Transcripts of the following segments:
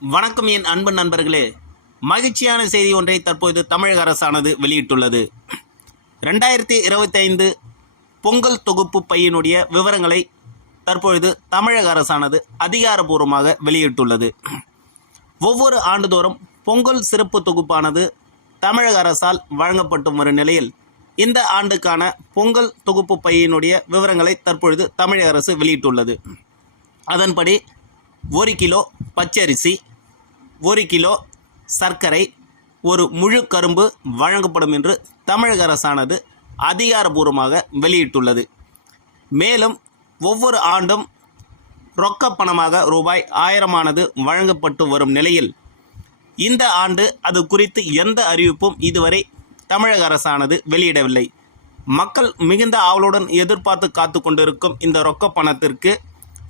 வணக்கம் என் அன்பு நண்பர்களே. மகிழ்ச்சியான செய்தி ஒன்றை தற்போது தமிழக அரசானது வெளியிட்டுள்ளது. ரெண்டாயிரத்தி இருபத்தைந்து பொங்கல் தொகுப்பு பையனுடைய விவரங்களை தற்பொழுது தமிழக அரசானது அதிகாரபூர்வமாக வெளியிட்டுள்ளது. ஒவ்வொரு ஆண்டுதோறும் பொங்கல் சிறப்பு தொகுப்பானது தமிழக அரசால் வழங்கப்பட்டு வரும் நிலையில் இந்த ஆண்டுக்கான பொங்கல் தொகுப்பு பையனுடைய விவரங்களை தற்பொழுது தமிழக அரசு வெளியிட்டுள்ளது. அதன்படி ஒரு கிலோ பச்சரிசி ஒரு கிலோ சர்க்கரை ஒரு முழு கரும்பு வழங்கப்படும் என்று தமிழக அரசானது அதிகாரபூர்வமாக வெளியிட்டுள்ளது. மேலும் ஒவ்வொரு ஆண்டும் ரொக்க பணமாக ரூபாய் ஆயிரமானது வழங்கப்பட்டு வரும் நிலையில் இந்த ஆண்டு அது குறித்து எந்த அறிவிப்பும் இதுவரை தமிழக அரசானது வெளியிடவில்லை. மக்கள் மிகுந்த ஆவலுடன் எதிர்பார்த்து காத்து கொண்டிருக்கும் இந்த ரொக்க பணத்திற்கு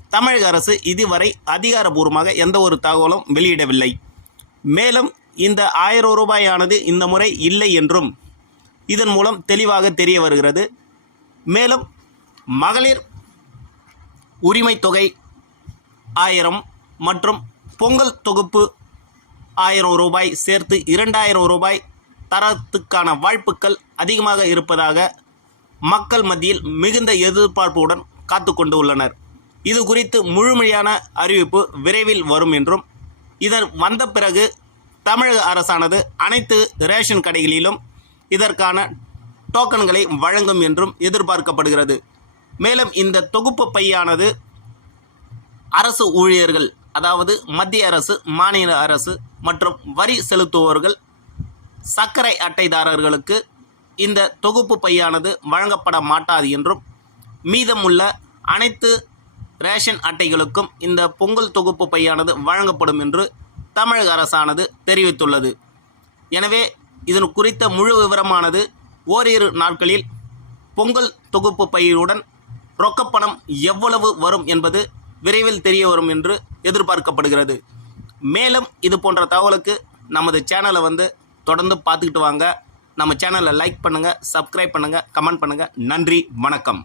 தமிழக அரசு இதுவரை அதிகாரபூர்வமாக எந்த ஒரு தகவலும் வெளியிடவில்லை. மேலும் இந்த ஆயிரம் ரூபாயானது இந்த முறை இல்லை என்றும் இதன் மூலம் தெளிவாக தெரிய வருகிறது. மேலும் மகளிர் உரிமை தொகை ஆயிரம் மற்றும் பொங்கல் தொகுப்பு ஆயிரம் ரூபாய் சேர்த்து இரண்டாயிரம் ரூபாய் தரத்துக்கான வாய்ப்புகள் அதிகமாக இருப்பதாக மக்கள் மத்தியில் மிகுந்த எதிர்பார்ப்புடன் காத்து கொண்டு உள்ளனர். இது குறித்து முழுமையான அறிவிப்பு விரைவில் வரும் என்றும் இதன் வந்த பிறகு தமிழக அரசானது அனைத்து ரேஷன் கடைகளிலும் இதற்கான டோக்கன்களை வழங்கும் என்றும் எதிர்பார்க்கப்படுகிறது. மேலும் இந்த தொகுப்பு பையானது அரசு ஊழியர்கள் அதாவது மத்திய அரசு மாநில அரசு மற்றும் வரி செலுத்துவோர்கள் சர்க்கரை அட்டைதாரர்களுக்கு இந்த தொகுப்பு பையானது வழங்கப்பட மாட்டாது என்றும் மீதமுள்ள அனைத்து ரேஷன் அட்டைகளுக்கும் இந்த பொங்கல் தொகுப்பு பையானது வழங்கப்படும் என்று தமிழக அரசானது தெரிவித்துள்ளது. எனவே இதன் குறித்த முழு விவரமானது ஓரிரு நாட்களில் பொங்கல் தொகுப்பு பையுடன் ரொக்கப்பணம் எவ்வளவு வரும் என்பது விரைவில் தெரிய வரும் என்று எதிர்பார்க்கப்படுகிறது. மேலும் இது போன்ற தகவலுக்கு நமது சேனலை வந்து தொடர்ந்து பார்த்துக்கிட்டு வாங்க. நம்ம சேனலை லைக் பண்ணுங்கள் சப்ஸ்கிரைப் பண்ணுங்கள் கமெண்ட் பண்ணுங்கள் நன்றி வணக்கம்.